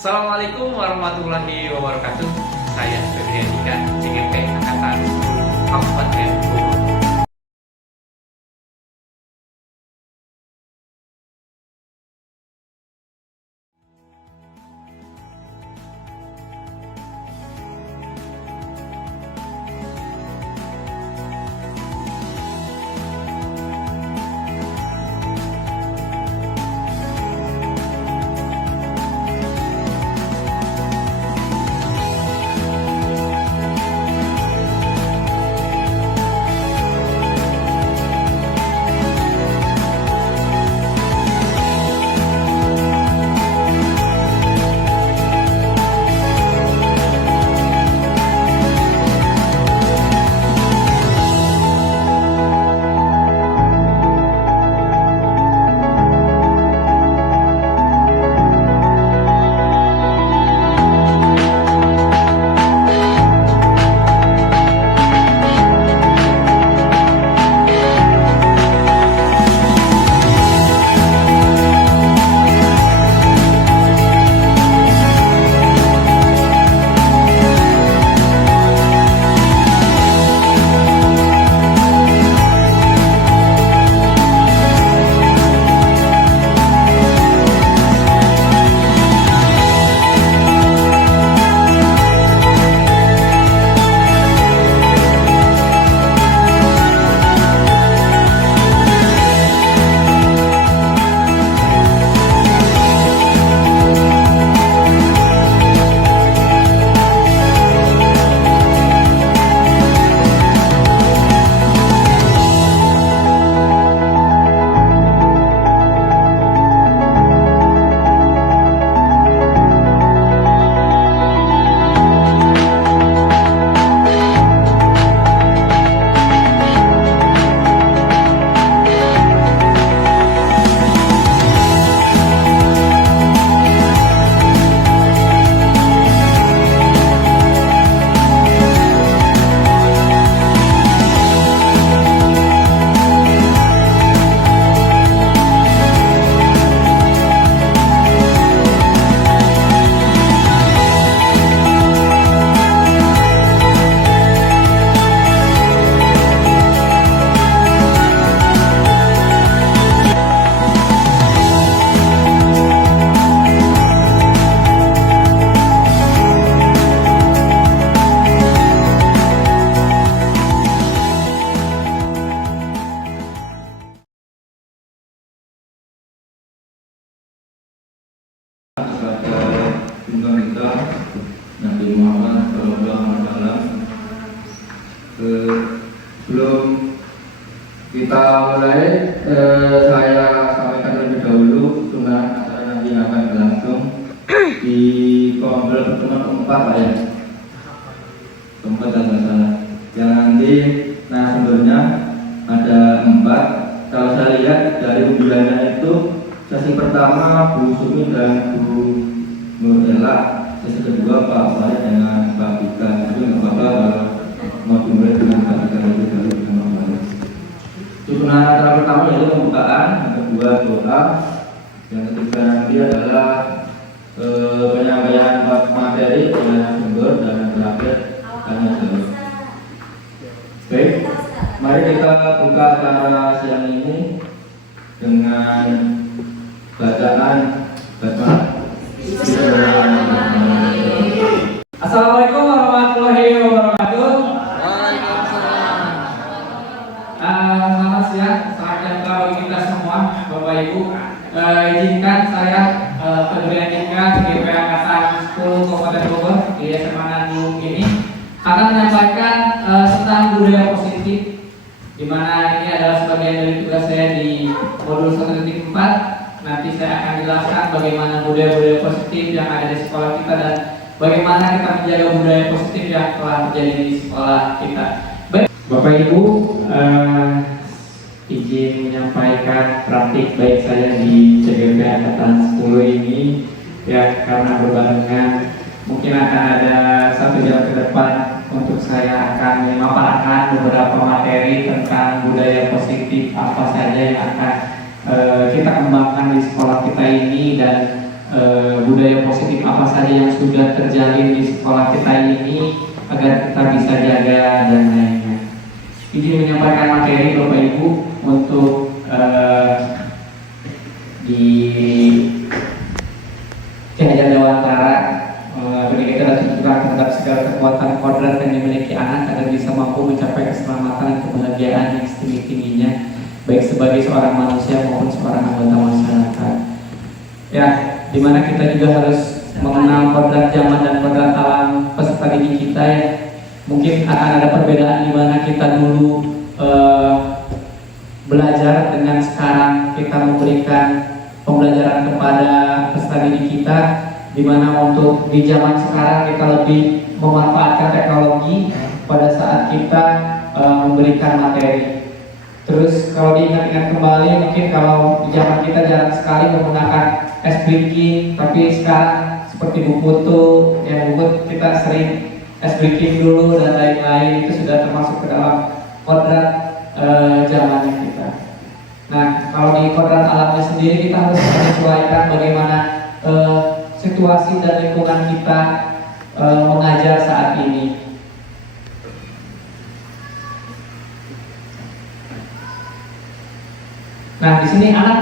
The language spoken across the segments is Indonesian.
Assalamualaikum warahmatullahi wabarakatuh. Saya Febrian Dika, CGP Angkatan 10 Kabupaten Bogor. Kita Nabi Muhammad Sallallahu Alaihi Wasallam. Sebelum kita mulai, saya sampaikan terlebih dahulu sunnah acara nanti akan berlangsung di komplek pertemuan keempat ya, keempat dan salah. Yang nanti narasumbernya ada 4. Kalau saya lihat dari undiannya itu sesi pertama Bu Sumi dan Bu Nur Ella, sesi kedua Pak Farid dengan Pak Bika. Jadi nggak apa-apa kalau mau dimulai dengan Pak Bika lebih dahulu sama Pak Farid. Susunan acara pertama yaitu pembukaan, yang kedua doa, yang ketiga nanti adalah penyampaian materi dengan sumber, dan yang terakhir tanya jawab. Oke, mari kita buka acara siang ini dengan bacaan basmalah. Assalamualaikum warahmatullahi wabarakatuh. Selamat siang, selamat datang bagi kita semua, Bapak Ibu. Izinkan saya Febrian Dika, CGP Angkatan 10 Kabupaten Bogor di SMA Nanggung ini akan menyampaikan tentang budaya positif, di mana ini adalah sebagian dari tugas saya di modul 1.4. Nanti saya akan jelaskan bagaimana budaya-budaya positif yang ada di sekolah kita dan bagaimana kita menjaga budaya positif yang telah terjadi di sekolah kita. Baik, Bapak Ibu, izin menyampaikan praktik baik saya di CGP Angkatan 10 ini ya, karena berbarengan mungkin akan ada 1 jam ke depan untuk saya akan memaparkan beberapa materi tentang budaya positif apa saja yang akan kita kembangkan di sekolah kita ini, dan budaya positif apa saja yang sudah terjalin di sekolah kita ini agar kita bisa jaga dan lainnya. Izin menyampaikan materi Bapak Ibu untuk di Hajar Dewantara pendidikan dan tuntunan terhadap segala kekuatan kodrat yang dimiliki anak agar bisa mampu mencapai keselamatan dan kebahagiaan yang setinggi-tingginya baik sebagai seorang manusia maupun seorang anggota masyarakat. Ya, dimana kita juga harus mengenal kodrat zaman dan kodrat alam peserta didik kita ya. Mungkin akan ada perbedaan di mana kita dulu belajar dengan sekarang kita memberikan pembelajaran kepada peserta didik kita, di mana untuk di zaman sekarang kita lebih memanfaatkan teknologi pada saat kita memberikan materi. Terus kalau diingat-ingat kembali, mungkin kalau di zaman kita jarang sekali menggunakan S-Breaking, tapi sekarang seperti buku foto, yang buku kita sering S-Breaking dulu dan lain-lain, itu sudah termasuk ke dalam kodrat zamannya kita. Nah, kalau di kodrat alamnya sendiri kita harus menyesuaikan bagaimana situasi dan lingkungan kita mengajar saat ini. Nah, di sini anak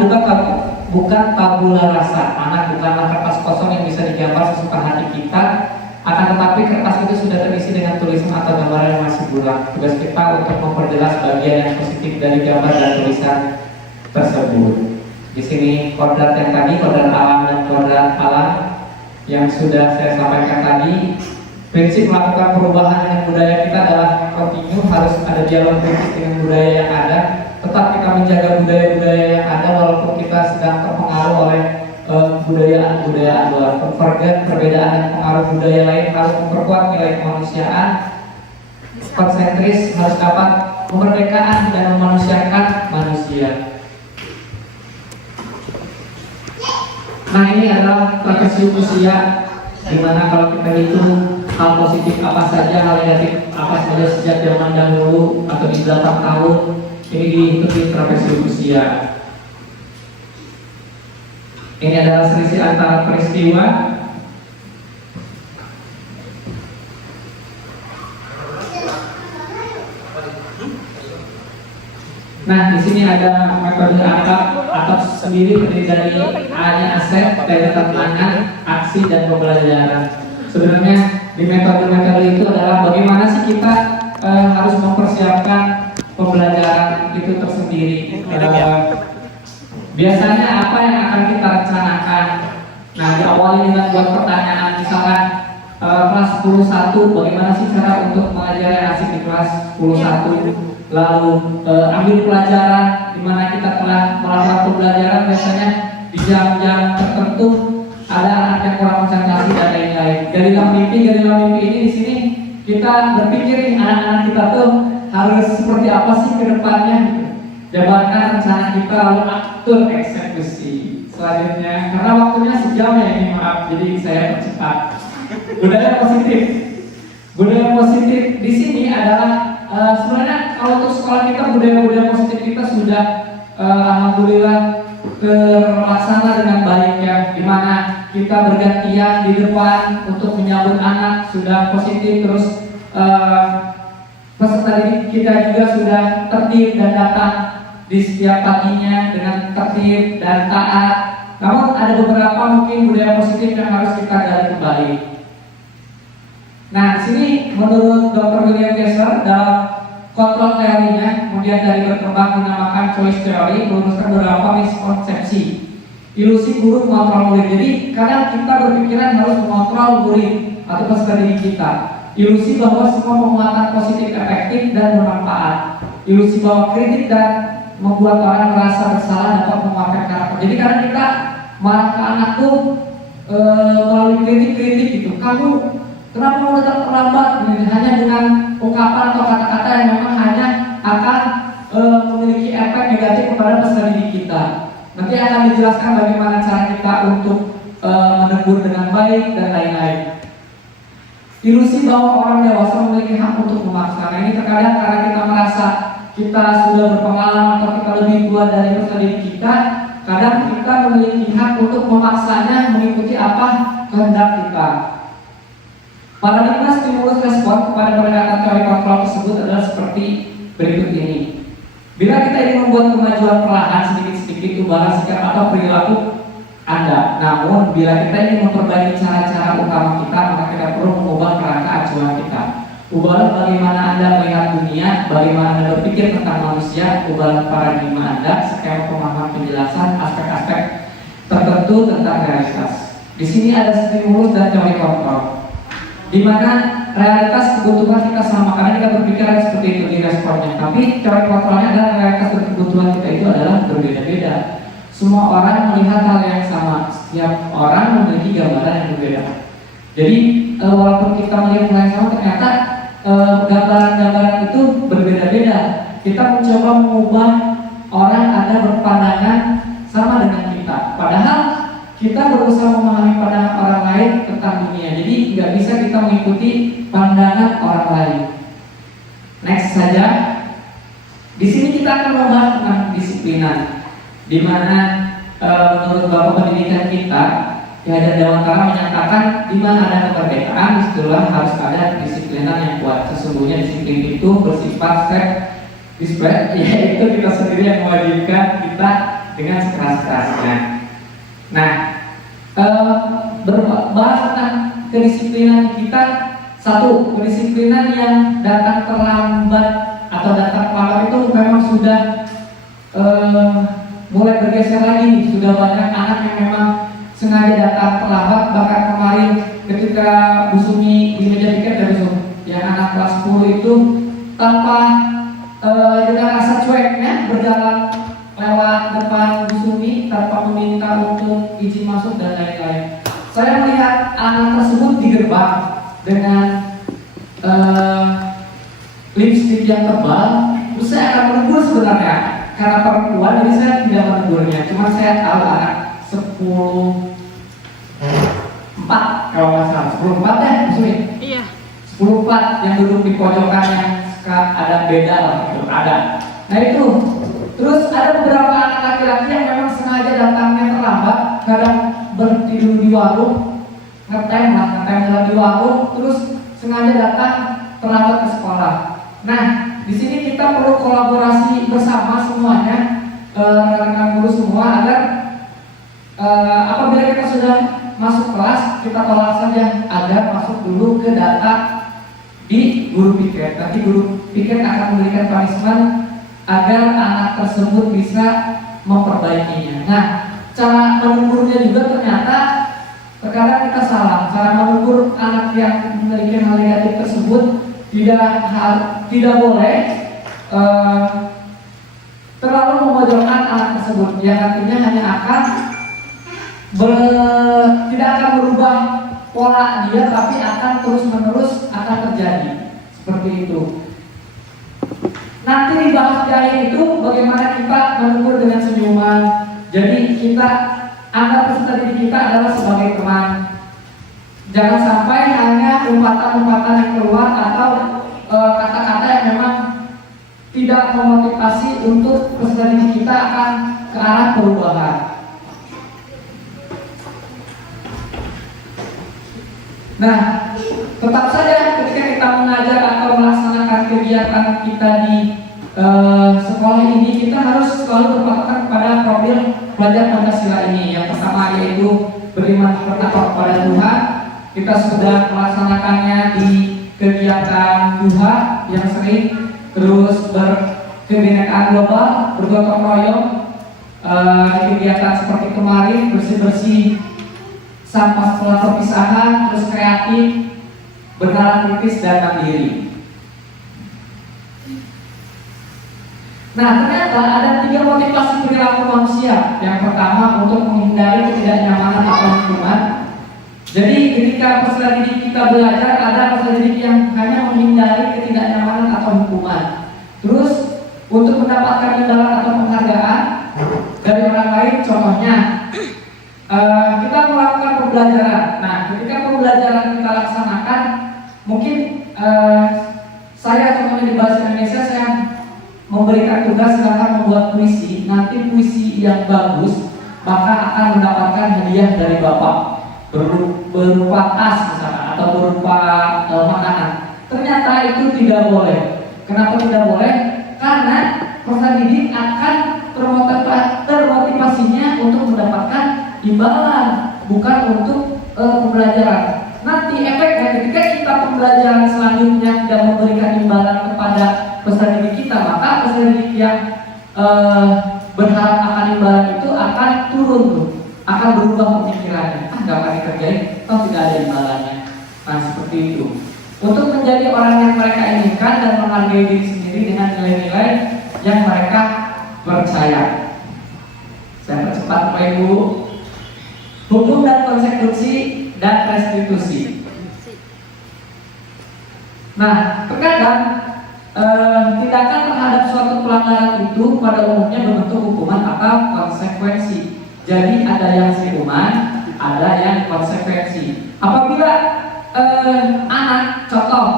bukan tabula rasa, anak bukanlah kertas kosong yang bisa digambar sesuka hati kita, akan tetapi kertas itu sudah terisi dengan tulisan atau gambaran yang masih buram. Tugas kita untuk memperjelas bagian yang positif dari gambar dan tulisan tersebut. Di sini kodrat yang tadi, kodrat alam dan kodrat alam yang sudah saya sampaikan tadi. Prinsip melakukan perubahan dengan budaya kita adalah kontinu, harus ada dialog kritis dengan budaya yang ada. Tetap kita menjaga budaya-budaya yang ada walaupun kita sedang terpengaruh oleh budaya-budaya luar. Forget perbedaan dan pengaruh budaya lain, harus memperkuat nilai kemanusiaan. Konsentris harus dapat kemerdekaan dan memanusiakan manusia. Nah, ini adalah trapesium usia, dimana kalau kita hitung hal positif apa saja, hal negatif apa saja sejak zaman dahulu atau di 8 tahun, ini dihitung di trapesium usia. Ini adalah selisih antara peristiwa. Nah, di sini ada metode atap sendiri terdiri dari A-nya aset, T-nya tantangan, aksi dan pembelajaran. Sebenarnya di metode-metode itu adalah bagaimana sih kita harus mempersiapkan pembelajaran itu tersendiri. Biasanya apa yang akan kita rencanakan? Nah, diawali dengan buat pertanyaan, misalkan kelas 10-1, bagaimana sih cara untuk mengajari asik di kelas 10-1? Lalu ambil pelajaran di mana kita telah melakukan pembelajaran, biasanya di jam-jam tertentu ada anak yang kurang konsentrasi dan lain-lain. Garilah mimpi ini di sini kita berpikir anak-anak kita tuh harus seperti apa sih ke depannya. Jabarkan rencana kita lalu atur eksekusi. Selanjutnya, karena waktunya sejam ya ini, maaf, jadi saya percepat. Budaya positif. Budaya positif di sini adalah sebenarnya kalau untuk sekolah kita budaya-budaya positif kita sudah alhamdulillah terlaksana dengan baik ya, dimana kita bergantian di depan untuk menyambut anak sudah positif, terus peserta didik kita juga sudah tertib dan datang di setiap paginya dengan tertib dan taat. Namun ada beberapa mungkin budaya positif yang harus kita gali kembali. Nah, di sini menurut Dr. William Gesser dalam kontrol teorinya, kemudian dari berkembang dinamakan choice theory, meluruskan beberapa miskonsepsi. Ilusi guru mengontrol murid. Jadi kadang kita berpikiran harus mengontrol murid atau peserta didik kita. Ilusi bahwa semua penguatan positif efektif dan bermanfaat. Ilusi bahwa kritik dan membuat orang merasa bersalah dapat menguatkan karakter. Jadi kadang kita marah ke anak tuh melalui kritik-kritik gitu. Kamu kenapa mau datang terlambat? Hanya dengan ungkapan atau kata-kata yang memang hanya akan memiliki efek negatif kepada peserta didik kita. Nanti akan dijelaskan bagaimana cara kita untuk menegur dengan baik dan lain-lain. Ilusi bahwa orang dewasa memiliki hak untuk memaksa. Nah, ini terkadang karena kita merasa kita sudah berpengalaman atau kita lebih tua dari peserta didik kita, kadang kita memiliki hak untuk memaksanya mengikuti apa kehendak kita. Paradigma stimulus respon kepada pendekatan teori kontrol tersebut adalah seperti berikut ini. Bila kita ingin membuat kemajuan perlahan sedikit-sedikit ubah sikap atau perilaku Anda, namun bila kita ingin memperbaiki cara-cara utama kita, maka kita perlu mengubah kerangka acuan kita. Ubahlah bagaimana Anda melihat dunia, bagaimana Anda berpikir tentang manusia, ubahlah paradigma Anda, skema pemahaman penjelasan aspek-aspek tertentu tentang realitas. Di sini ada stimulus dan teori kontrol, di mana realitas kebutuhan kita sama, karena kita berpikir seperti itu di responnya. Tapi teori kontrolnya adalah realitas dan kebutuhan kita itu adalah berbeda-beda. Semua orang melihat hal yang sama, setiap orang memiliki gambaran yang berbeda. Jadi walaupun kita melihat hal yang sama, ternyata gambaran-gambaran itu berbeda-beda. Kita mencoba mengubah orang ada berpandangan sama dengan kita, padahal kita berusaha memahami pandangan orang lain tentang dunia. Jadi nggak bisa kita mengikuti pandangan orang lain. Next saja. Di sini kita akan membahas tentang kedisiplinan, di mana menurut Bapak Pendidikan kita, Ki Hajar Dewantara menyatakan di mana ada kemerdekaan, disitulah harus ada kedisiplinan yang kuat. Sesungguhnya disiplin itu bersifat self-discipline, yaitu kita sendiri yang mewajibkan kita dengan sekeras-kerasnya. Nah, berbahas tentang kedisiplinan kita, satu, kedisiplinan yang datang terlambat atau datang terlambat itu memang sudah mulai bergeser lagi. Sudah banyak anak yang memang sengaja datang terlambat. Bahkan kemarin ketika Bu Sumi di meja tiket dari yang anak kelas 10 itu tanpa dengan rasa cueknya berjalan lewat depan Bu Sumi tanpa meminta untuk izin masuk dan lain-lain. Saya melihat anak tersebut di gerbang dengan lipstik yang tebal. Terus saya akan menegur sebenarnya karena perempuan, jadi saya tidak menegurnya. Cuma saya tahu anak 10-4 kalau nggak salah, 10-4 ya Bu Sumi? Iya. 10-4 yang duduk di pojokan yang ada beda lah gitu, ada. Nah itu. Terus ada beberapa anak laki-laki yang memang sengaja datangnya terlambat, kadang bertidur di warung, ngetem di warung, terus sengaja datang terlambat ke sekolah. Nah, di sini kita perlu kolaborasi bersama semuanya, rekan-rekan guru semua, agar apabila kita sudah masuk kelas, kita tolak saja agar masuk dulu ke data di guru piket. Nanti guru piket akan memberikan punishment agar anak tersebut bisa memperbaikinya. Nah, cara menegurnya juga ternyata terkadang kita salah. Cara menegur anak yang memiliki hal negatif tersebut tidak boleh terlalu memojokkan anak tersebut, yang artinya hanya akan tidak akan berubah pola dia, tapi akan terus-menerus akan terjadi seperti itu. Nanti dibahas di akhir itu bagaimana kita menegur dengan senyuman. Jadi kita anggap peserta didik kita adalah sebagai teman. Jangan sampai hanya umpatan-umpatan yang keluar atau kata-kata yang memang tidak memotivasi untuk peserta didik kita akan ke arah perubahan. Nah, tetap saja ketika kita mengajar atau melaksanakan kegiatan kita di sekolah ini, kita harus selalu berpatokan kepada profil belajar Pancasila ini. Yang pertama yaitu beriman bertakwa kepada Tuhan. Kita sudah melaksanakannya di kegiatan duha yang sering, terus berkebinekaan global, bergotong royong, di kegiatan seperti kemarin bersih-bersih sampah setelah perpisahan, terus kreatif, bernalar kritis dan mandiri. Nah, ternyata ada 3 motivasi perilaku manusia. Yang pertama, untuk menghindari ketidaknyamanan atau hukuman. Jadi ketika peserta didik kita belajar, ada peserta didik yang hanya menghindari ketidaknyamanan atau hukuman. Terus untuk mendapatkan imbalan atau penghargaan dari orang lain, contohnya kita melakukan pembelajaran. Nah, ketika pembelajaran kita laksanakan, mungkin saya contohnya di bahasa Indonesia, saya memberikan tugas silahkan membuat puisi. Nanti puisi yang bagus maka akan mendapatkan hadiah dari Bapak berupa tas misalkan atau berupa makanan. Ternyata itu tidak boleh. Kenapa tidak boleh? Karena peserta didik akan termotivasinya untuk mendapatkan imbalan, bukan untuk pembelajaran. Nanti efeknya ketika kita pembelajaran selanjutnya tidak memberikan imbalan kepada peserta didik kita, maka peserta didik yang berharap akan imbalan itu akan turun tuh, akan berubah pemikirannya. Nggak akan dikerjain, toh tidak ada imbalannya. Nah seperti itu. Untuk menjadi orang yang mereka inginkan dan menghargai diri sendiri dengan nilai-nilai yang mereka percaya. Saya percepat Bapak Ibu. Hukum dan konsekuensi dan restitusi. Nah, terkadang tindakan terhadap suatu pelanggaran itu pada umumnya berbentuk hukuman atau konsekuensi. Jadi ada yang hukuman, ada yang konsekuensi. Apabila anak, contoh,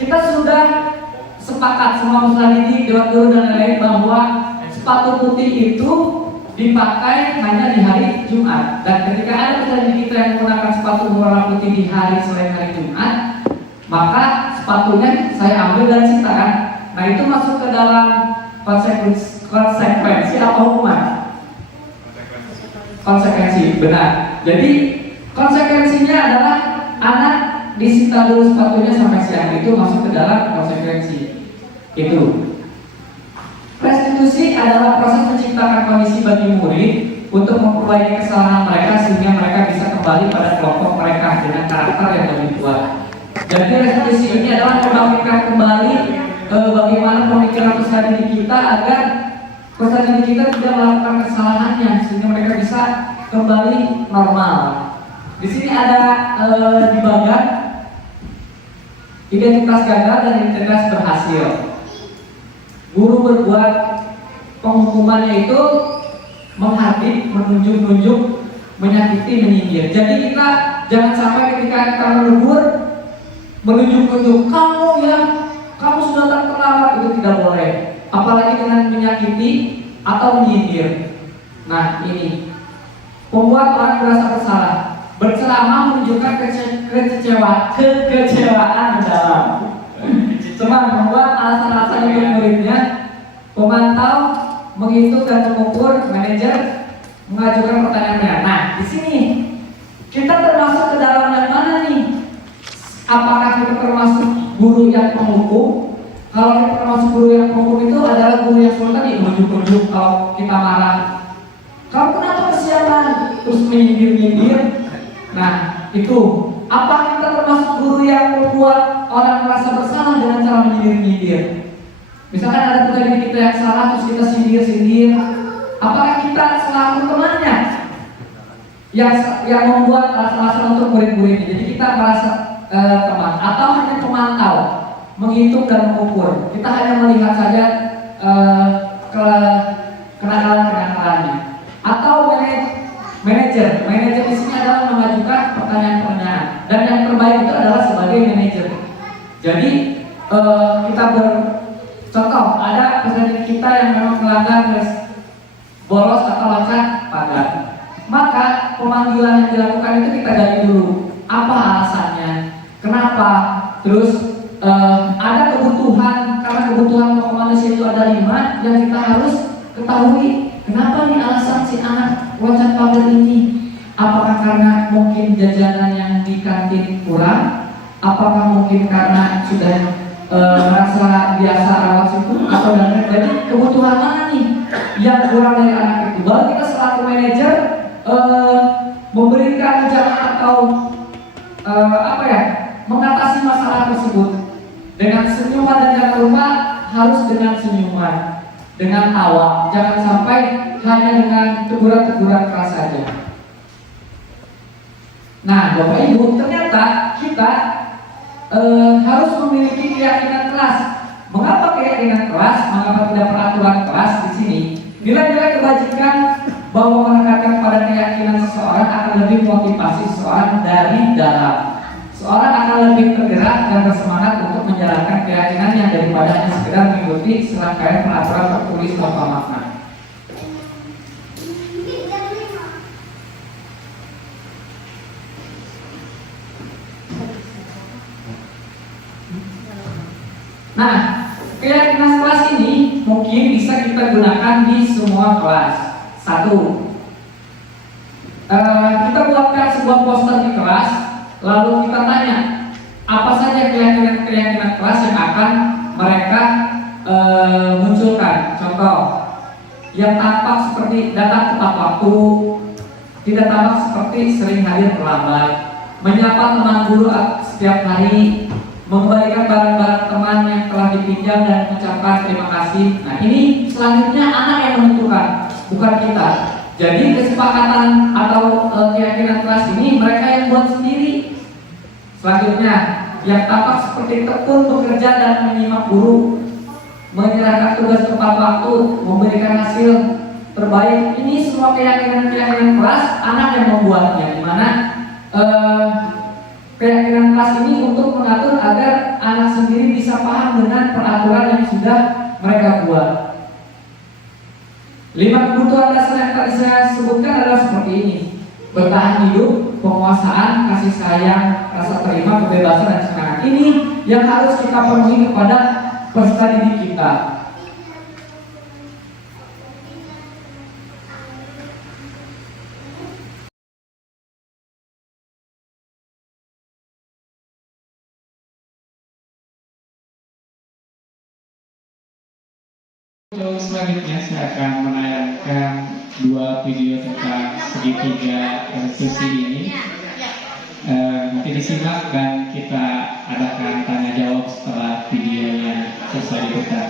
kita sudah sepakat semua peserta didik, dewan guru dan lain-lain bahwa sepatu putih itu dipakai hanya di hari Jumat. Dan ketika ada peserta didik kita yang menggunakan sepatu berwarna putih di hari selain hari Jumat, maka sepatunya saya ambil dan sitakan. Nah itu masuk ke dalam konsekuensi atau hukuman? Konsekuensi, benar. Jadi konsekuensinya adalah anak disita dulu sepatunya sampai siang, itu masuk ke dalam konsekuensi. Itu. Restitusi adalah proses menciptakan kondisi bagi murid untuk memperbaiki kesalahan mereka sehingga mereka bisa kembali pada kelompok mereka dengan karakter yang lebih kuat. Jadi restitusi ini adalah membangkitkan kembali bagaimana pemikiran peserta didik kita agar peserta didik kita tidak melakukan kesalahannya sehingga mereka bisa kembali normal. Di sini ada dibagian identitas gagal dan identitas berhasil. Guru berbuat penghukumannya itu menghardik, menunjuk-nunjuk, menyakiti, menyindir. Jadi kita jangan sampai ketika kita menegur, menunjuk-nunjuk kamu ya, kamu sudah terlambat, itu tidak boleh. Apalagi dengan menyakiti atau menyindir. Nah ini membuat orang merasa bersalah. Berceramah menunjukkan kekecewaan mendalam. Cuma membuat alasan-alasan untuk muridnya. Pemantau menghitung dan mengukur, manajer mengajukan pertanyaan. Nah, di sini kita termasuk ke dalam yang mana nih? Apakah kita termasuk guru yang menghukum? Kalau kita termasuk guru yang menghukum itu adalah guru yang seperti tadi menunjuk-nunjuk kalau kita marah. Kamu kenapa kesialan? Terus menyindir-nyindir. Nah, itu. Apa kita termasuk guru yang membuat orang merasa bersalah dengan cara menyindir-nyindir? Misalkan ada peserta kita yang salah terus kita sindir-sindir. Apakah kita selaku temannya yang membuat alasan-alasan untuk murid-muridnya? Jadi kita merasa teman atau hanya pemantau, menghitung dan mengukur. Kita hanya melihat saja kenakalan-kenakalannya. Atau manajer di sini adalah mengajukan pertanyaan-pertanyaan dan yang terbaik itu adalah sebagai manajer. Jadi kita contoh ada peserta kita yang memang melanggar bolos atau loncat pagar, maka pemanggilan yang dilakukan itu kita gali dulu apa alasannya, kenapa, terus ada kebutuhan, karena kebutuhan tokoh manusia itu ada 5 yang kita harus ketahui. Kenapa nih alasan si anak loncat pagar ini? Apakah karena mungkin jajanan yang di kantin kurang? Apakah mungkin karena sudah merasa biasa rawat situ? Atau dari kebutuhan mana nih yang kurang dari anak itu? Baru kita selaku manajer memberikan jalan atau mengatasi masalah tersebut dengan senyuman, dan jangan lupa harus dengan senyuman, dengan tawa, jangan sampai hanya dengan teguran-teguran keras saja. Nah, Bapak Ibu, ternyata kita harus memiliki keyakinan keras. Mengapa keyakinan keras? Mengapa tidak peraturan keras di sini? Nilai-nilai kebajikan bahwa menekankan pada keyakinan seseorang akan lebih motivasi seseorang dari dalam. Seorang akan lebih tergerak dan bersemangat untuk menjalankan keyakinannya daripada hanya sekedar mengikuti serangkaian peraturan tertulis tanpa makna. Nah, Nah, keyakinan kelas ini mungkin bisa kita gunakan di semua kelas. Satu, kita buatkan sebuah poster di kelas, lalu kita tanya apa saja keyakinan kelas yang akan mereka munculkan. Contoh, yang tampak seperti datang tepat waktu, tidak tampak seperti sering hadir terlambat, menyapa teman guru setiap hari, mengembalikan barang-barang teman yang telah dipinjam dan mengucapkan terima kasih. Nah, ini selanjutnya anak yang menentukan, bukan kita. Jadi kesepakatan atau keyakinan kelas ini mereka yang buat sendiri. Selanjutnya, yang tampak seperti tekun bekerja dan menyimak guru, menyerahkan tugas tepat waktu, memberikan hasil terbaik. Ini semua keyakinan kelas anak yang membuatnya, di mana keyakinan kelas ini untuk mengatur agar anak sendiri bisa paham dengan peraturan yang sudah mereka buat. 5 kebutuhan dasar yang tadi saya sebutkan adalah seperti ini: bertahan hidup, penguasaan, kasih sayang, rasa terima, kebebasan, dan semangat. Ini yang harus kita penuhi kepada peserta didik kita. Untuk selanjutnya saya akan menayangkan 2 video tentang segitiga diskusi ini. Nanti disimak dan kita adakan tanya jawab setelah videonya selesai diputar.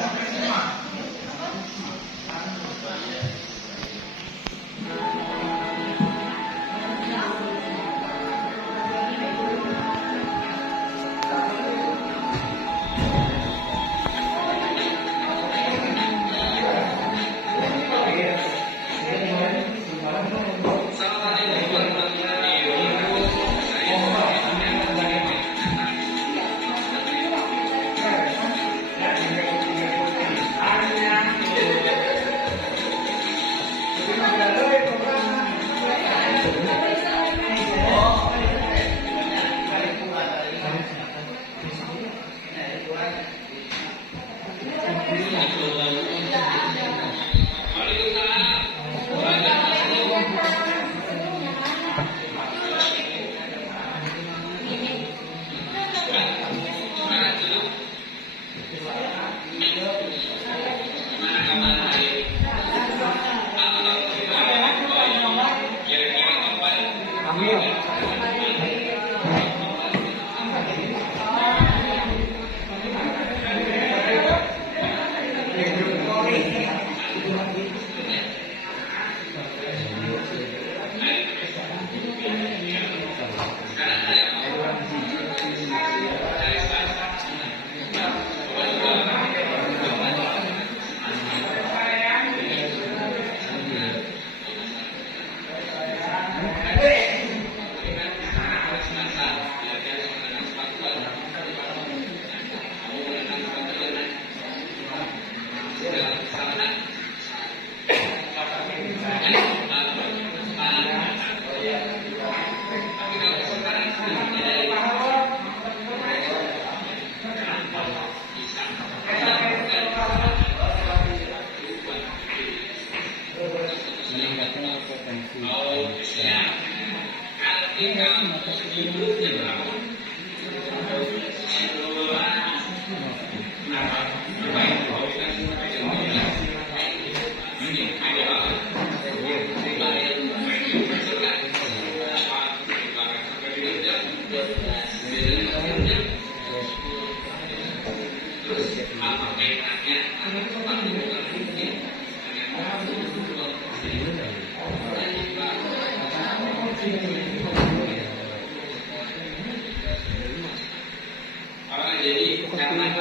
Jadi karena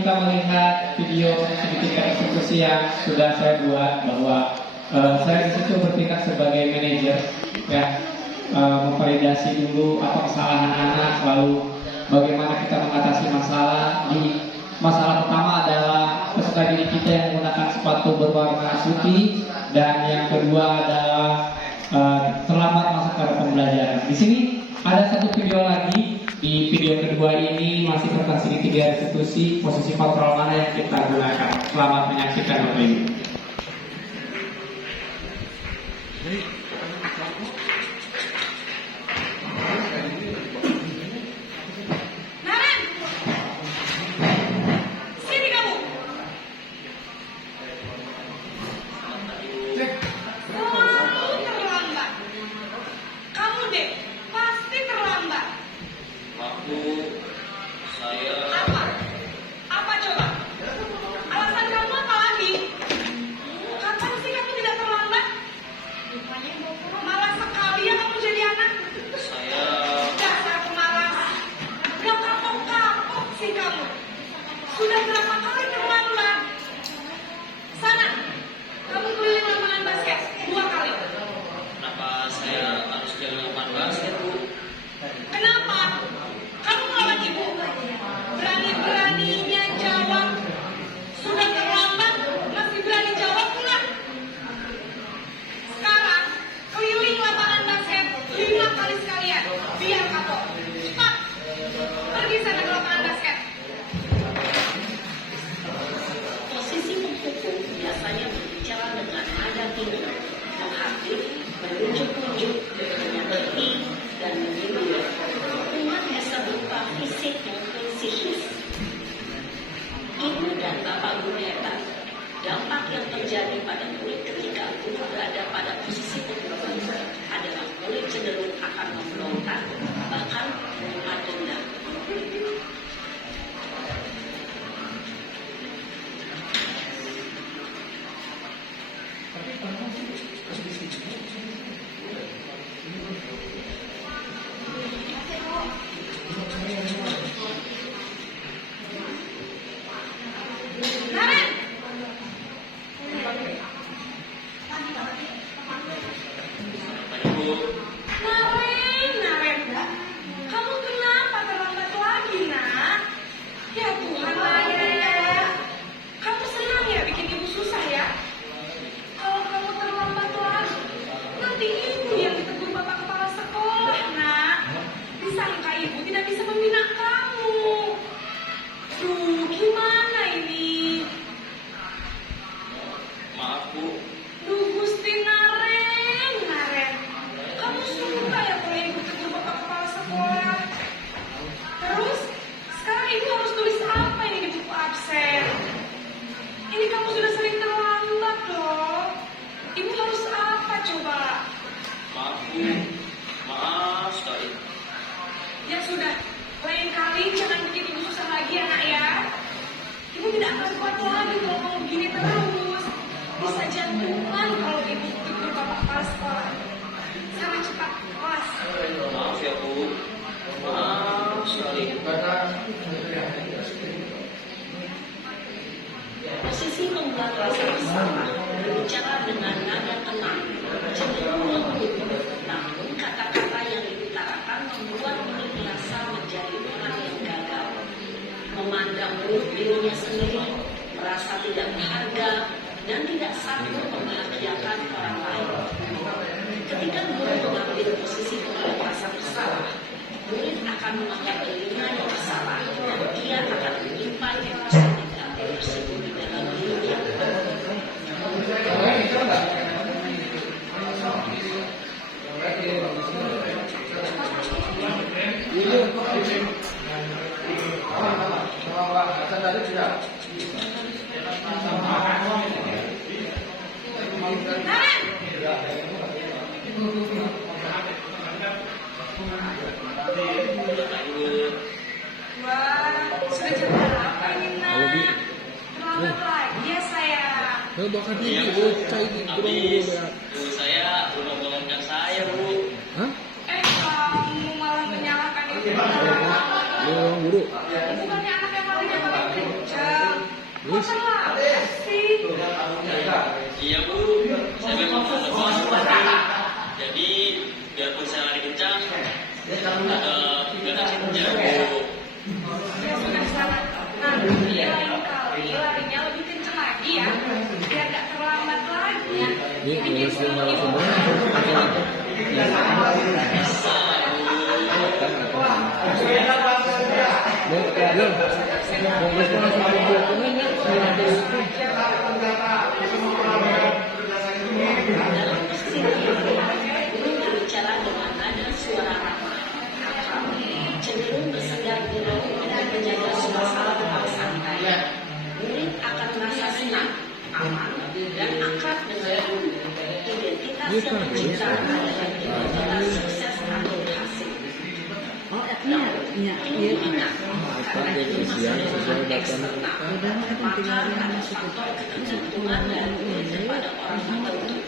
kita melihat video sedikit eksekusi yang sudah saya buat, bahwa saya di situ bertindak sebagai manajer, ya, memvalidasi dulu apa kesalahan anak, lalu bagaimana kita mengatasi masalah. Di masalah pertama adalah peserta didik kita yang menggunakan sepatu berwarna putih, dan yang kedua adalah terlambat masuk ke pembelajaran. Di sini ada satu video lagi. Di video kedua ini masih tentang segitiga restitusi, posisi kontrol mana yang kita gunakan. Selamat menyaksikan Bapak Ibu. Naren, sini kamu. Selalu terlambat. Kamu deh, pasti terlambat. Apa? Apa coba? Alasan kamu apa lagi? Kapan sih kamu tidak terlambat? Malas sekali ya kamu jadi anak. Dasar pemalas. Gak kapok-kapok sih kamu. Sudah berapa kali terlambat? Sana, kamu keliling lapangan basket 2 kali. Kenapa saya harus jalan lapangan basket, Bu? Kenapa? Kamu melawan ibu. Berani-beraninya jawab. Sudah terlambat, masih berani jawab pula. Sekarang, keliling lapangan basket 5 kali sekalian. Biar kapok. Cepat. Pergi sana ke lapangan basket. Posisi penghukum biasanya berbicara dengan nada tinggi, menghakimi, menunjuk-nunjuk, menyakiti, dan menyindir. Hukuman bisa berupa fisik maupun psikis. Ibu dan bapak guru hebat. Dampak yang terjadi pada murid ketika guru berada pada posisi penghukum adalah murid cenderung akan memberontak, bahkan menerima denda. Naren! Naren. Kamu kenapa terlambat lagi, nak? Ya Tuhan, Naren. Kamu senang ya bikin ibu susah ya? Kalau kamu terlambat lagi, nanti ibu yang ditegur bapak kepala sekolah, nak. Disangka ibu tidak bisa membina kamu. Duh, gimana ini? Maaf, Bu. Duh, Gusti Naren. Kamu suka ya kalau ibu tegur bapak kepala sekolah? Terus, sekarang ibu harus tulis apa ini di buku absen? Ini kamu sudah sering terlambat loh. Ibu harus apa coba? Maaf, Bu. Maaf sekali. Ya sudah, lain kali jangan bikin ibu susah lagi ya nak ya. Ibu tidak akan kuat lagi kalau kamu begini terus. Bisa jantungan kalau ibu tegur bapak kepala sekolah. Sana cepat, kelas. Maaf ya, Bu. Maaf sekali. Posisi membuat rasa bersalah berbicara dengan nada tenang, cenderung lembut, namun kata-kata yang diutarakan membuat murid merasa menjadi orang yang gagal, memandang buruk dirinya sendiri, merasa tidak berharga, dan tidak sanggup membahagiakan orang lain. Ketika guru mengambil posisi membuat rasa bersalah, murid akan menganggap dirinya yang bersalah, dan ia akan menyimpan emosi negatif tersebut di dalam dirinya. Naren! Wah, sudah jam berapa ini nak? Terlambat lagi ya sayang. Iya, Bu. Habis. Bu, saya udah golongan saya, Bu. Kamu malah menyalahkan ibu. Guru. Bukannya anak yang paling kencang. Kok terlambat sih? Iya Bu, saya memang lepas tadi. Jadi biarpun saya lari kencang, ada kejar Bu. Ya sudah sana. Nanti lain kali larinya lebih kencang lagi ya. Biar gak terlambat lagi. Bikin semangat semua. Dalam posisi guru berbicara dengan nada suara ramah, cenderung bersegar guru untuk menjaga suasana tetap santai. Murid akan merasa senang, aman, dan akrab dengan guru. Identitas yang tercipta adalah identitas sukses atau berhasil. Namun, perlu diingat, karena ini masalah eksternal, maka ada faktor ketergantungan dari murid kepada orang tertentu.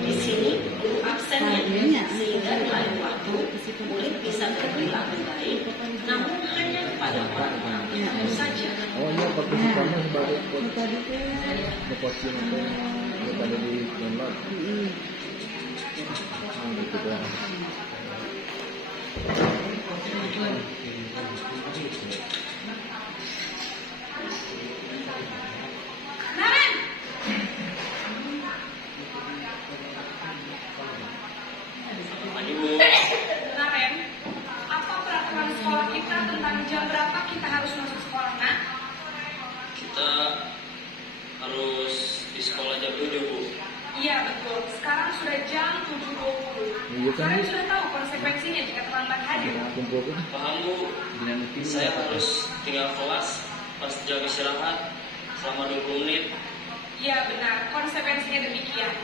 Di sini, guru absennya, sehingga di lain waktu, murid bisa berperilaku baik, namun hanya kepada orang-orang tertentu saja. Naren! Pagi Bu. Naren, apa peraturan sekolah kita tentang jam berapa kita harus masuk sekolah, nak? Kita harus di sekolah jam 7 Bu. Iya betul, sekarang sudah jam 7.20. Kalian sudah tahu konsekuensinya jika terlambat hadir. Paham Bu? Saya harus tinggal kelas pas jam istirahat selama 20 menit. Iya benar, konsekuensinya demikian.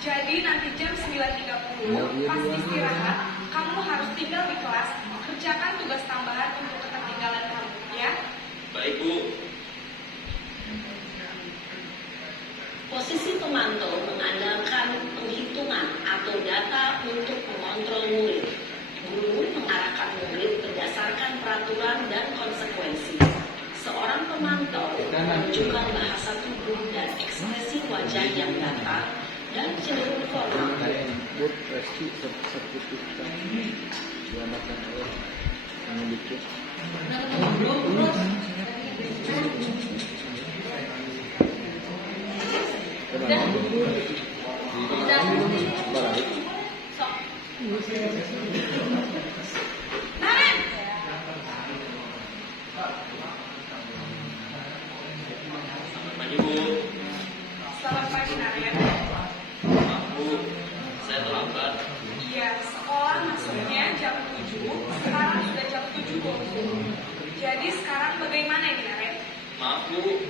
Jadi nanti jam 9.30 pas istirahat, kamu harus tinggal di kelas, kerjakan tugas tambahan untuk ketertinggalan kamu, ya? Baik Bu. Posisi pemantau mengandalkan penghitungan atau data untuk mengontrol murid. Guru mengarahkan murid berdasarkan peraturan dan konsekuensi. Seorang pemantau menunjukkan bahasa tubuh dan ekspresi wajah yang datar dan cenderung formal. Naren! Pagi Bu. Selamat pagi, Naren. Maaf Bu, saya terlambat. Iya, sekolah masuknya jam 7, sekarang sudah jam 7.20. Jadi sekarang bagaimana ini, Naren? Maaf Bu,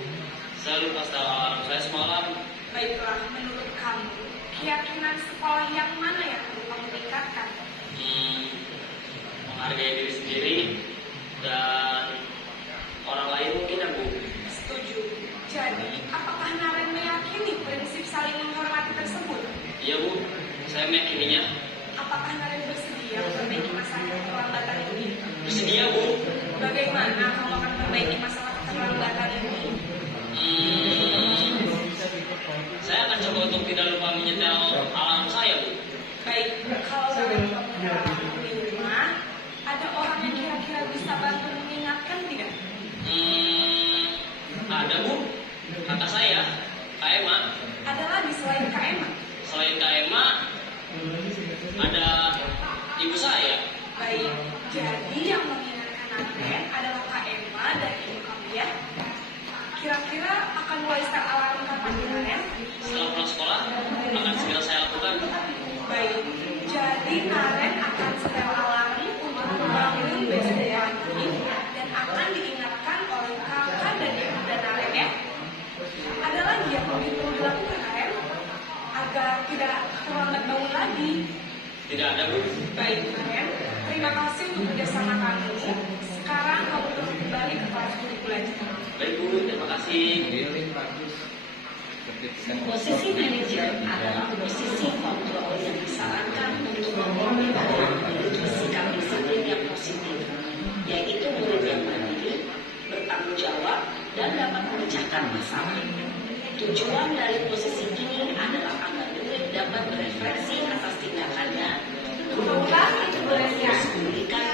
saya lupa setel alarm saya semalam. Baiklah, menurut kamu, keyakinan sekolah yang mana yang perlu kamu tingkatkan? Menghargai diri sendiri dan orang lain mungkin ya Bu. Setuju. Jadi, apakah Naren meyakini prinsip saling menghormati tersebut? Iya Bu, saya meyakininya. Apakah Naren bersedia memperbaiki masalah keterlambatan ini? Bersedia Bu. Bagaimana kamu akan memperbaiki masalah keterlambatan ini? Saya akan coba untuk tidak lupa menyetel alarm saya Bu. Baik, kalau Naren punya alarm di rumah, ada orang yang kira-kira bisa bantu mengingatkan tidak? Ada Bu, kakak saya, Kak Emma. Ada lagi selain Kak Emma? Selain Kak Emma, ada ibu saya. Baik, jadi yang mengingatkan Naren adalah Kak Emma dan ibu kamu ya? Kira-kira akan mulai start alarm kapan Naren? Setelah pulang sekolah, akan segera saya lakukan. Baik, jadi Naren akan setel alarm untuk membangun besok pagi dan akan diingatkan oleh kakak dan ibu dan Naren ya. Ada lagi yang mungkin perlu dilakukan Naren agar tidak terlambat bangun lagi. Tidak ada Bu. Baik Naren, terima kasih untuk kerjasama kamu. Sekarang kamu perlu kembali ke kelas untuk belajar. Baik Bu, terima kasih. Posisi manajer adalah posisi kontrol yang disarankan untuk membangun orang memiliki sikap disiplin yang positif, yaitu murid yang mandiri, bertanggung jawab, dan dapat memecahkan masalah. Tujuan dari posisi ini adalah agar murid dapat berefleksi atas tindakannya, memberikan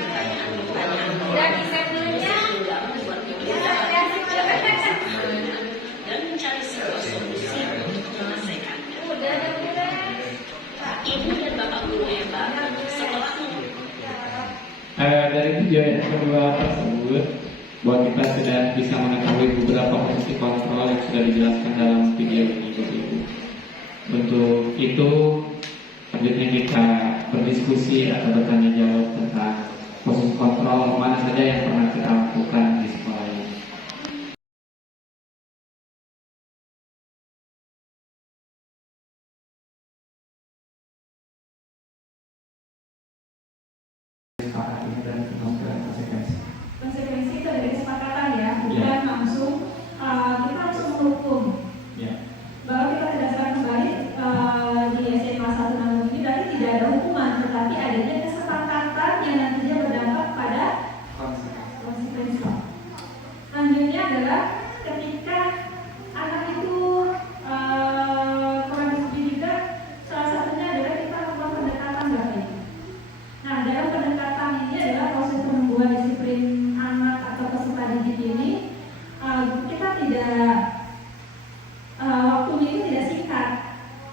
pertanyaan-pertanyaan sehingga membuat murid dapat menjaga kesalahannya dan mencari sebuah solusi untuk menyelesaikannya. Ibu dan Bapak guru hebat, setelah Dari video yang kedua tersebut, bahwa kita sudah bisa mengetahui beberapa posisi kontrol yang sudah dijelaskan dalam video ini. Untuk itu, selanjutnya kita berdiskusi atau bertanya jawab tentang posisi kontrol mana saja yang pernah kita lakukan di sekolah ini. Konsekuensi itu dari kesepakatan ya, bukan langsung kita langsung menghukum. Bahwa kita tidak serah kembali di SMA 1 Nanggung ini berarti tidak ada hukuman, tetapi adanya kesepakatan yang nantinya berdampak pada konsekuensi. Selanjutnya adalah ketika anak itu kurang dididik, salah satunya adalah kita melakukan pendekatan Bapak Ibu. Nah, dalam pendekatan ini adalah proses penumbuhan disiplin anak atau peserta didik ini kita tidak waktunya itu tidak singkat.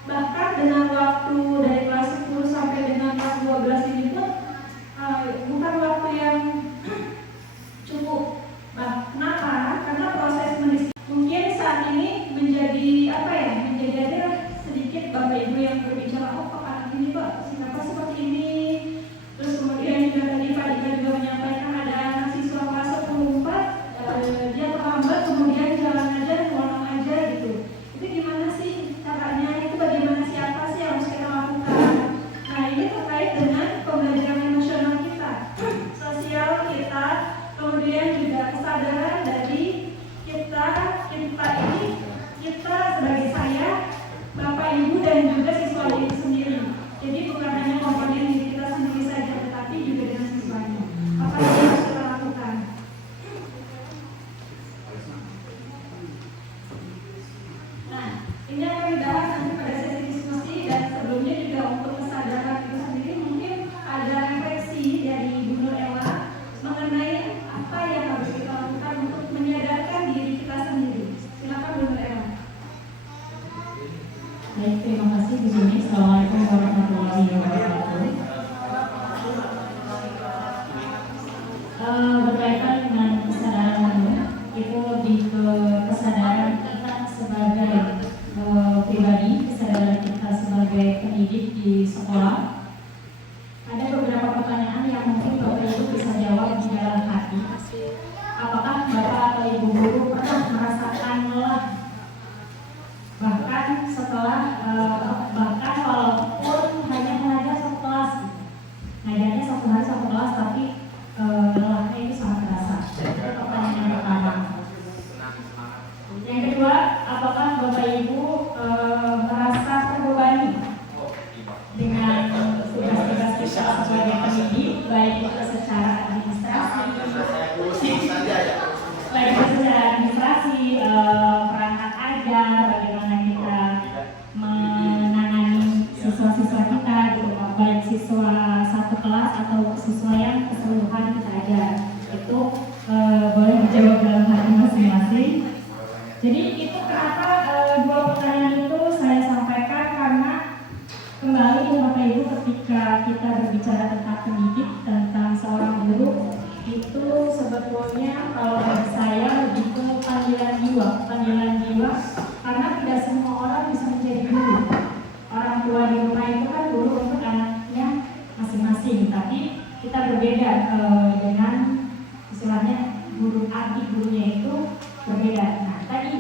Bahkan dengan waktu dari kelas 10 sampai dengan kelas 12 ini pun bukan waktu yang cukup. Kenapa? Karena proses mendisiplin mungkin saat ini menjadi menjadi ada sedikit Bapak Ibu yang berbicara, oh Pak anak ini Pak sikapnya seperti ini. Terus kemudian juga tadi Pak Dika juga menyampaikan ada anak siswa kelas 10 dia terlambat kemudian jalan aja dan pulang aja gitu. Itu gimana sih caranya? Itu bagaimana siapa sih yang harus kita lakukan? Nah ini terkait dengan pembelajaran emosional kita, sosial kita, kemudian juga kesadaran dari kita ini kita sebagai saya, Bapak Ibu dan juga siswa itu sendiri. Jadi bukan hanya komponen diri kita sendiri saja, tetapi juga dengan siswanya. Apa yang harus kita lakukan? Nah, ini akan dibahas nanti pada sesi diskusi dan sebelumnya juga untuk kesadaran itu sendiri mungkin ada refleksi dari Ibu Nur Ella mengenai apa yang harus kita lakukan untuk menyadarkan diri kita sendiri. Silakan Bu Nur Ella. Baik, terima kasih Bu Suni. Assalamualaikum warahmatullahi wabarakatuh. Berkaitan dengan kesadaran umum, itu lebih ke kesadaran kita sebagai pribadi, kesadaran kita sebagai pendidik di sekolah. Ada beberapa pertanyaan yang mungkin Bapak Ibu bisa jawab di dalam hati. Apakah Bapak atau Ibu guru pernah merasakan lelah? Bahkan walaupun hanya mengajar satu kelas, ngajarnya satu hari satu kelas, tapi lelahnya itu sangat terasa. Itu pertanyaan yang pertama. Yang kedua, apakah Bapak Ibu merasa terbebani dengan tugas-tugas kita sebagai pendidik, baik itu secara administrasi, perangkat ajar, bagaimana kita menangani siswa-siswa kita, baik siswa satu kelas atau siswa yang keseluruhan kita ajar. Itu boleh dijawab dalam hati masing-masing. Jadi itu kenapa dua pertanyaan itu saya sampaikan, karena kembali Bapak Ibu ketika kita berbicara tentang pendidik, tentang seorang guru, itu sebetulnya kalau bagi saya lebih ke panggilan jiwa, karena tidak semua orang bisa menjadi guru. Orang tua di rumah itu kan guru untuk anaknya masing-masing, tapi kita berbeda dengan istilahnya guru, arti gurunya itu berbeda. Nah tadi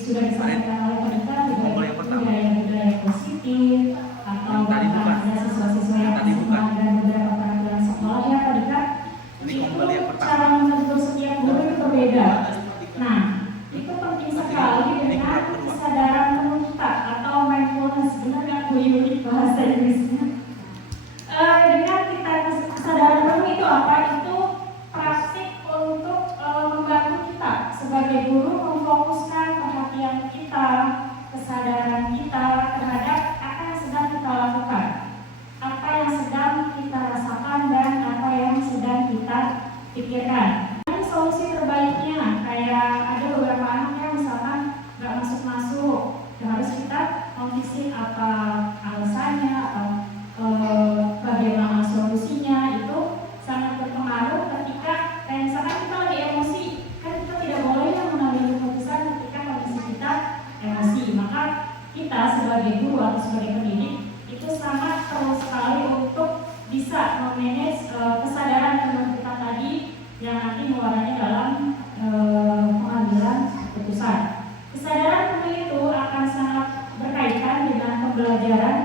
sudah disampaikan oleh Pak Dika budaya positif atau bahkan ada siswa-siswa yang sekolah dan beberapa peraturan sekolah ya Pak Dika, itu cara menegur setiap guru itu berbeda. Nah itu penting sekali dengan kesadaran penuntut atau mindfulness, benar nggak Bu Yuli bahasa Inggrisnya? Dengan kita kesadaran penuh itu apa? Itu praktik untuk membantu kita guru memfokuskan perhatian kita, kesadaran kita terhadap apa yang sedang kita lakukan, apa yang sedang kita rasakan, dan apa yang sedang kita pikirkan. Ini solusi terbaiknya. Kayak ada beberapa anak yang misalkan nggak masuk-masuk, harus kita mengisi apa alasannya atau bagaimana solusinya. Itu sangat berpengaruh ketika kayak misalkan kita lagi emosi, kan kita tidak boleh mengambil keputusan ketika kondisi kita emosi. Maka kita sebagai guru atau sebagai pendidik itu sangat perlu sekali untuk bisa memanage kesadaran penuh kita tadi yang nanti mewarnai dalam pengambilan keputusan. Kesadaran penuh itu akan sangat berkaitan dengan pembelajaran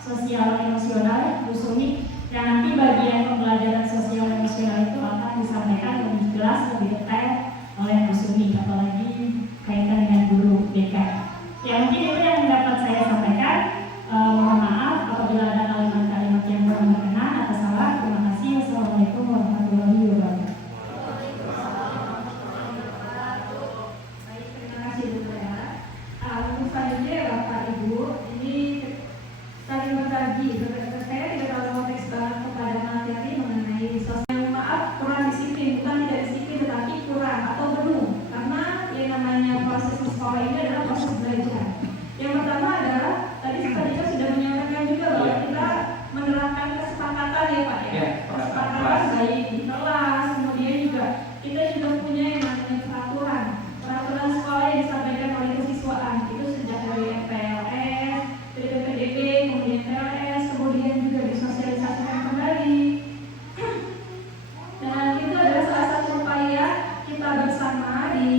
sosial emosional Bu Sumi, yang nanti bagian pembelajaran sosial emosional itu akan disampaikan lebih jelas, lebih detail oleh Bu Sumi, apalagi kaitan dengan guru BK. Ya, mungkin itu yang dapat saya sampaikan. Mohon maaf apabila ada kalimat-kalimat yang kurang berkenan atau salah. Terima kasih. Wassalamualaikum warahmatullahi wabarakatuh. Baik, terima kasih Bu Saya. Untuk selanjutnya Bapak Ibu, ini saling berbagi. Saya tidak terlalu konteks banget kepada materi mengenai sosial. Maaf, kurang disiplin, bukan tidak disiplin, tetapi kurang atau belum. Karena yang namanya proses di sekolah ini adalah proses belajar. Yang pertama adalah tadi kita sudah menyampaikan juga bahwa kita menerapkan kesepakatan ya Pak ya. Kesepakatan baik di kelas, kemudian juga kita juga punya yang namanya peraturan sekolah yang disampaikan oleh kesiswaan. Itu sejak dari PLS, dari PPDB, kemudian PLS, kemudian juga disosialisasikan kembali. Dan itu adalah salah satu upaya kita bersama di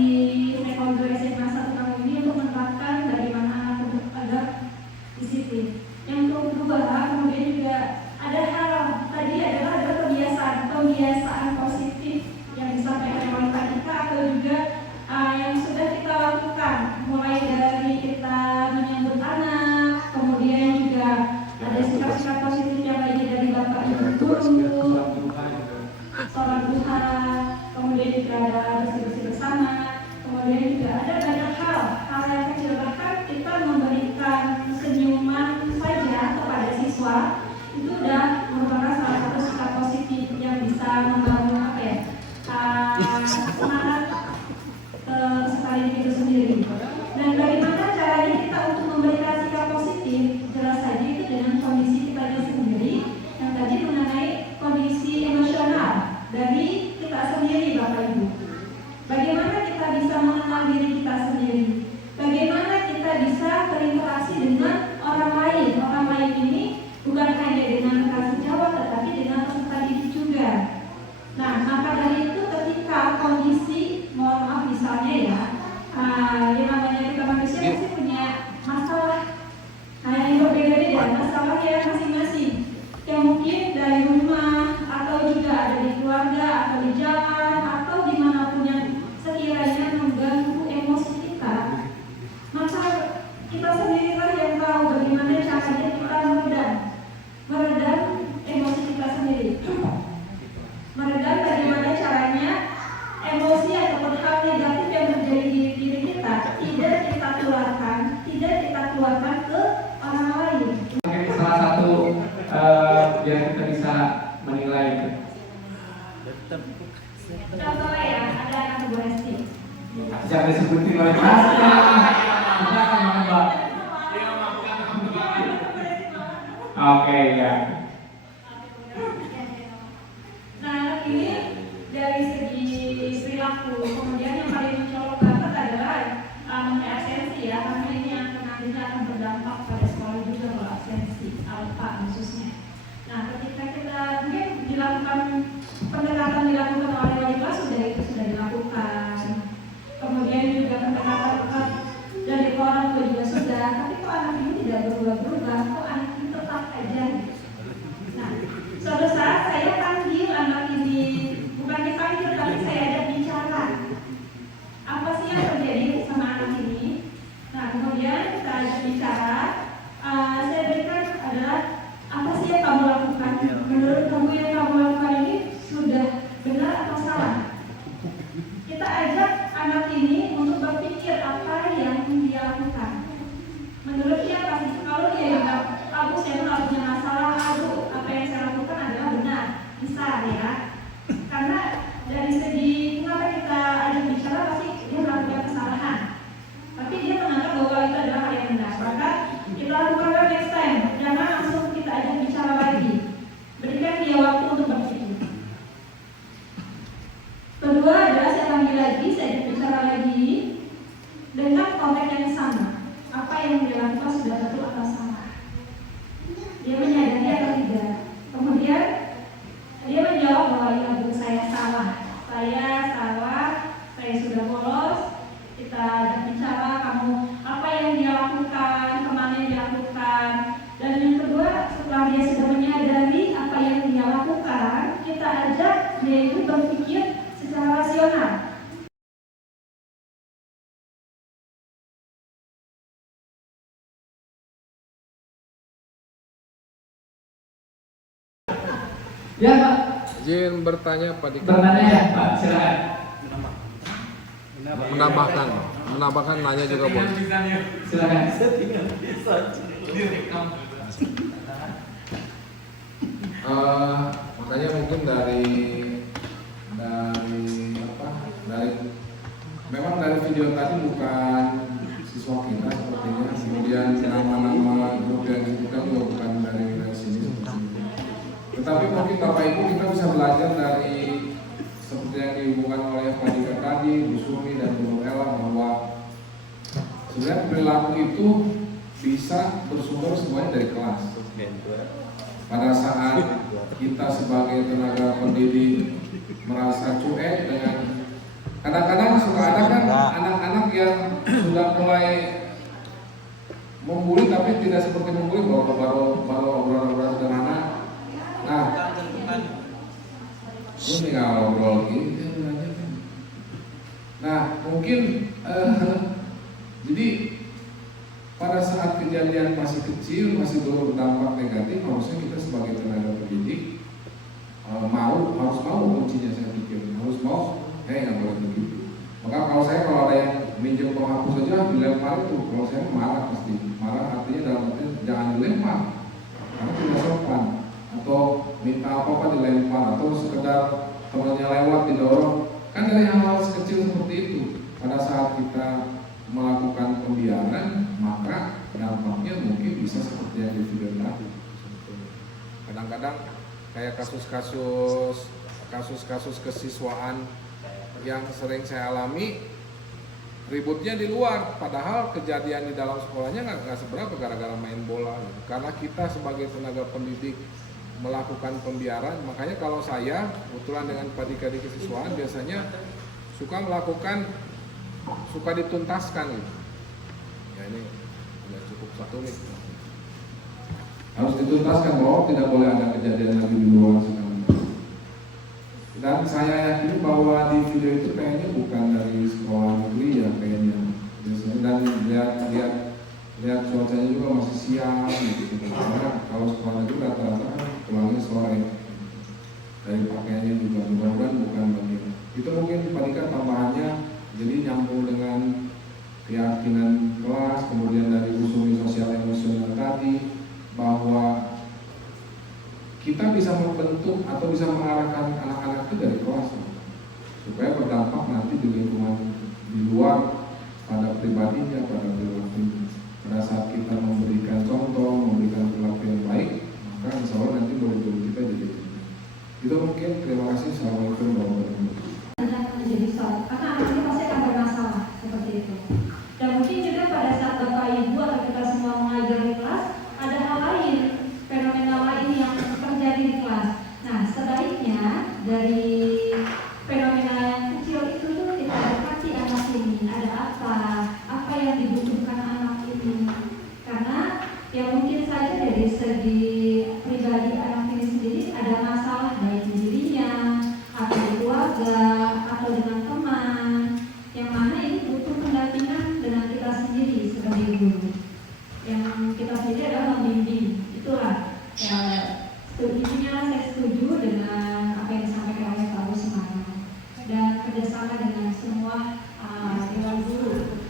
stakeholder SMA 1 tahun ini untuk menerapkan bagaimana agar disiplin. Yang kedua, kemudian juga ada hal tadi adalah kebiasaan positif yang disampaikan oleh Pak Dika atau juga yang sudah kita lakukan, mulai dari kita menyambut anak, kemudian juga ada sikap-sikap positif yang lainnya dari Bapak Ibu guru, sholat duha, kemudian juga ada bersih-bersih bersama, kemudian juga ada banyak hal yang kecil, bahkan kita memberikan senyuman saja kepada siswa itu sudah merupakan salah satu sikap positif yang bisa membangun semangat sekali itu sendiri. Dan bagaimana caranya kita untuk memberikan sikap positif? Jelas saja itu dengan kondisi kita sendiri yang tadi mengenai kondisi emosional dari kita sendiri Bapak Ibu. Bagaimana kita bisa mengenal diri kita sendiri? Bagaimana kita bisa berinteraksi dengan orang lain? Orang lain ini bukan hanya dengan rekan sejawat, tetapi dengan peserta didik juga. Nah, maka dari itu ketika kondisi, mohon maaf misalnya ya, yang namanya kita manusia pasti punya masalah, yang berbeda-beda, masalah yang masing-masing, yang mungkin dari rumah atau juga ada di keluarga atau di jalan atau dimanapun yang sekiranya mengganggu emosi kita. Maka kita sendirilah yang tahu bagaimana caranya kita meredam emosi kita sendiri. Meredam bagaimana caranya emosi ataupun hal negatif yang terjadi di diri kita tidak kita keluarkan ke orang lain. Mungkin salah satu biar kita bisa menilai itu. Contohnya ya, ada anak Bu Hesti. Jangan disebutin oleh kelasnya. Kita akan menebak. Oke ya. Nah, ini dari segi perilaku, kemudian yang paling mencolok banget adalah absensi ya, karena ini yang nantinya akan berdampak pada sekolah juga kalau absensi, alfa khususnya. Nah, ketika kita mungkin dilakukan pendekatan dilakukan oleh wali kelas itu sudah dilakukan, kemudian juga pendekatan dari orang tua juga sudah, tapi kok anak ini tidak berubah-ubah, kok anak ini tetap aja. Nah, suatu saat saya panggil anak ini, bukan dipanggil tapi saya ada bicara. Apa sih yang terjadi sama anak ini? Nah, kemudian kita ada bicara. Saya berikan adalah apa sih yang kamu lakukan? Menurut kamu yang kamu lakukan ini sudah benar atau salah? Kita ajak anak ini untuk Ya Pak. Izin bertanya Pak Dika. Bertanya ya Pak, silakan. Menambahkan nanya juga boleh. Silakan. Makanya mungkin dari memang dari video tadi bukan siswa kita sepertinya, kemudian nama-nama grup yang disebutkan juga bukan dari sini. Tetapi mungkin Bapak Ibu kita bisa belajar dari seperti yang dihubungkan oleh Pak Dika tadi, Bu Sumi dan Bu Ella, bahwa sebenarnya perilaku itu bisa bersumber semuanya dari kelas. Pada saat kita sebagai tenaga pendidik merasa cuek dengan, kadang-kadang suka ada kan anak-anak yang sudah mulai membuli tapi tidak seperti membuli, baru obrolan-obrolan sederhana. Nah, ini tinggal ngobrol gitu. Nah, mungkin jadi pada saat kejadian masih kecil, masih belum berdampak negatif, harusnya kita sebagai tenaga pendidik harus mau kuncinya, saya pikir harus mau, nggak boleh begitu. Maka kalau ada yang minjem penghapus saja dilempar itu, kalau saya marah pasti. Marah artinya dalam arti jangan dilempar, karena tidak sopan. Atau minta apa-apa dilempar, atau sekedar temannya lewat didorong. Kan dari hal-hal sekecil seperti itu. Pada saat kita melakukan pembiaran, maka dampaknya mungkin bisa seperti yang di video tadi. Kadang-kadang kayak kasus-kasus kesiswaan yang sering saya alami, ributnya di luar, padahal kejadian di dalam sekolahnya nggak seberapa gara-gara main bola. Gitu. Karena kita sebagai tenaga pendidik melakukan pembiaran, makanya kalau saya kebetulan dengan Pak Dika di kesiswaan biasanya suka dituntaskan gitu. Ya ini sudah cukup 1 menit. Harus dituntaskan bahwa tidak boleh ada kejadian lagi di luar sekarang. Dan saya yakin bahwa di video itu kayaknya bukan dari sekolah negeri ya kayaknya. Biasanya dan lihat cuacanya juga masih siang gitu. Karena kalau sekolah negeri rata-rata pulangnya sore. Dari pakaiannya juga mudah-mudahan bukan bagian. Itu mungkin Pak Dika tambahannya. Jadi nyambung dengan keyakinan kelas, kemudian dari usul sosial emosional tadi, bahwa kita bisa membentuk atau bisa mengarahkan anak-anak itu dari kelas, supaya berdampak nanti di lingkungan di luar pada pribadinya, pada perilakunya. Pada saat kita memberikan contoh, memberikan perilaku yang baik, maka insya Allah nanti murid-murid kita jadi itu mungkin. Terima kasih. Assalamualaikum warahmatullahi wabarakatuh. Menjadi soal, karena anak ini pasti akan bermasalah seperti itu. Dan mungkin juga pada saat Bapak Ibu atau kita semua mengajar di kelas, ada hal lain, fenomena lain yang terjadi di kelas. Nah, sebaiknya dari fenomena yang kecil itu tuh kita dekati anak ini, ada apa yang dibutuhkan anak ini. Karena ya mungkin saja dari segi pribadi anak ini sendiri ada masalah baik di dirinya, atau di keluarga, atau dengan teman, yang mana ini butuh pendampingan dengan kita sendiri sebagai guru. Yang kita sendiri adalah membimbing. Itulah intinya saya setuju dengan apa yang disampaikan oleh Pak Usman dan kerjasama dengan semua dewan guru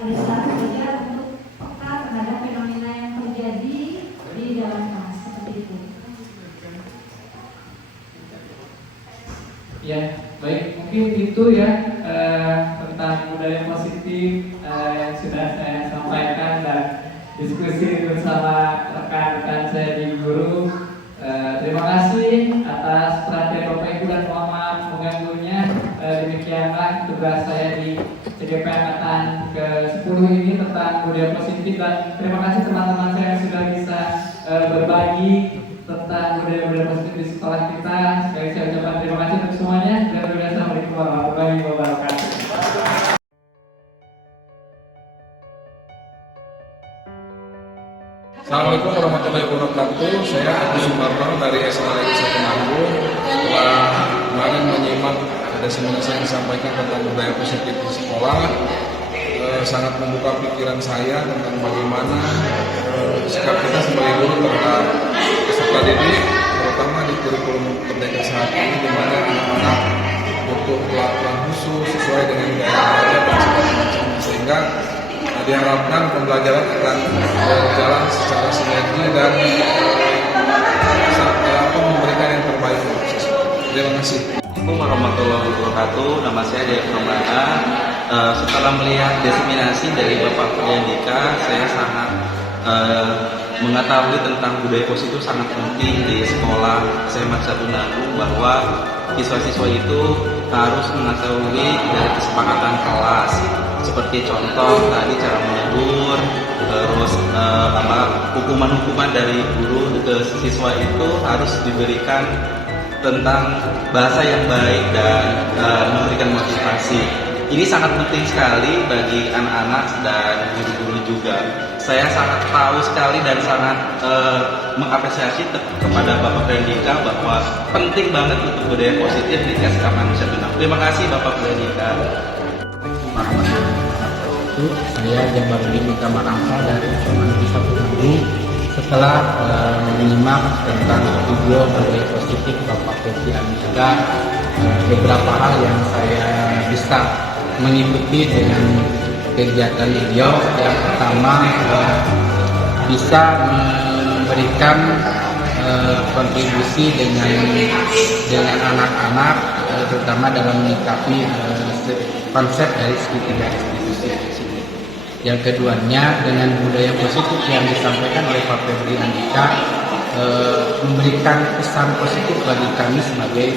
pada saat belajar untuk peka terhadap fenomena yang terjadi di dalam kelas seperti itu. Ya, baik, mungkin itu ya tentang budaya positif yang sudah saya sampaikan dan diskusi bersama rekan-rekan saya di guru. Terima kasih atas perhatian Bapak Ibu dan mohon maaf mengganggunya. Demikianlah tugas saya di CGP Angkatan ke-10 ini tentang budaya positif, dan terima kasih teman-teman saya yang sudah bisa berbagi tentang budaya-budaya positif di sekolah kita. Sekali saya ucapkan terima kasih untuk semuanya dan wassalamualaikum warahmatullahi wabarakatuh. Assalamualaikum warahmatullahi wabarakatuh. Saya Agus Sumarno dari SMA Negeri 1 Manado. Setelah kemarin menyimak ada seminar yang disampaikan tentang budaya positif di sekolah, sangat membuka pikiran saya tentang bagaimana sikap kita sebagai guru terhadap peserta didik, terutama di kurikulum Merdeka saat ini, di mana anak-anak butuh pelatihan khusus sesuai dengan gaya dan segala macamnya, sehingga diharapkan pembelajaran akan berjalan secara sinergi dan memberikan yang terbaik untuk siswa. Terima kasih. Assalamualaikum warahmatullahi wabarakatuh. Nama saya Jaya Pramana. Setelah melihat diseminasi dari Bapak Purwandika, saya sangat mengetahui tentang budaya positif sangat penting di sekolah SMA 1 Nanggung, bahwa siswa-siswa itu harus mengetahui dari kesepakatan kelas, seperti contoh tadi cara menegur, terus hukuman-hukuman dari guru ke siswa itu harus diberikan tentang bahasa yang baik dan memberikan motivasi. Ini sangat penting sekali bagi anak-anak dan guru-guru juga. Saya sangat tahu sekali dan sangat mengapresiasi kepada Bapak Purwandika bahwa penting banget untuk budaya positif di SMA Manusia Tuna. Terima kasih Bapak Purwandika. Saya Jabarudin Mika Marangsa dari SMA Negeri 1 Nanggung. Setelah menyimak tentang video budaya positif Bapak Purwandika, beberapa hal yang saya bisa mengikuti dengan kegiatan beliau. Yang pertama, bisa memberikan kontribusi dengan anak-anak, terutama dalam menyikapi konsep dari segitiga restitusi tersebut. Yang keduanya, dengan budaya positif yang disampaikan oleh Pak Purwandika, memberikan pesan positif bagi kami sebagai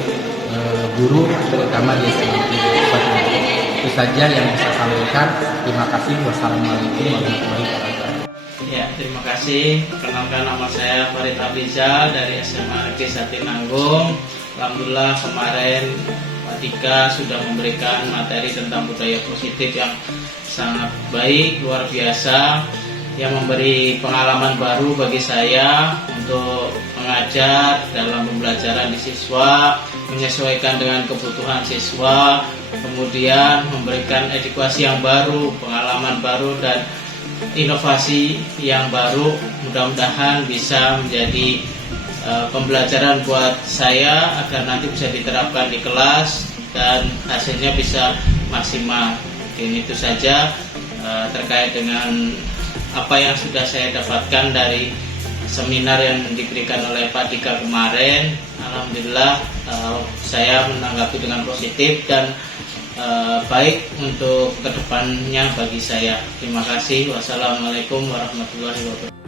guru, terutama di SMA 1. Itu saja yang bisa saya sampaikan. Terima kasih. Wassalamualaikum warahmatullahi wabarakatuh. Ya, terima kasih. Perkenalkan, nama saya Farid Abrizal dari SMA Negeri 1 Nanggung. Alhamdulillah kemarin Pak Dika sudah memberikan materi tentang budaya positif yang sangat baik, luar biasa, yang memberi pengalaman baru bagi saya untuk mengajar dalam pembelajaran di siswa, menyesuaikan dengan kebutuhan siswa, kemudian memberikan edukasi yang baru, pengalaman baru, dan inovasi yang baru. Mudah-mudahan bisa menjadi pembelajaran buat saya agar nanti bisa diterapkan di kelas dan hasilnya bisa maksimal. Mungkin itu saja terkait dengan apa yang sudah saya dapatkan dari seminar yang diberikan oleh Pak Dika kemarin. Alhamdulillah saya menanggapi dengan positif dan baik untuk kedepannya bagi saya. Terima kasih. Wassalamualaikum warahmatullahi wabarakatuh.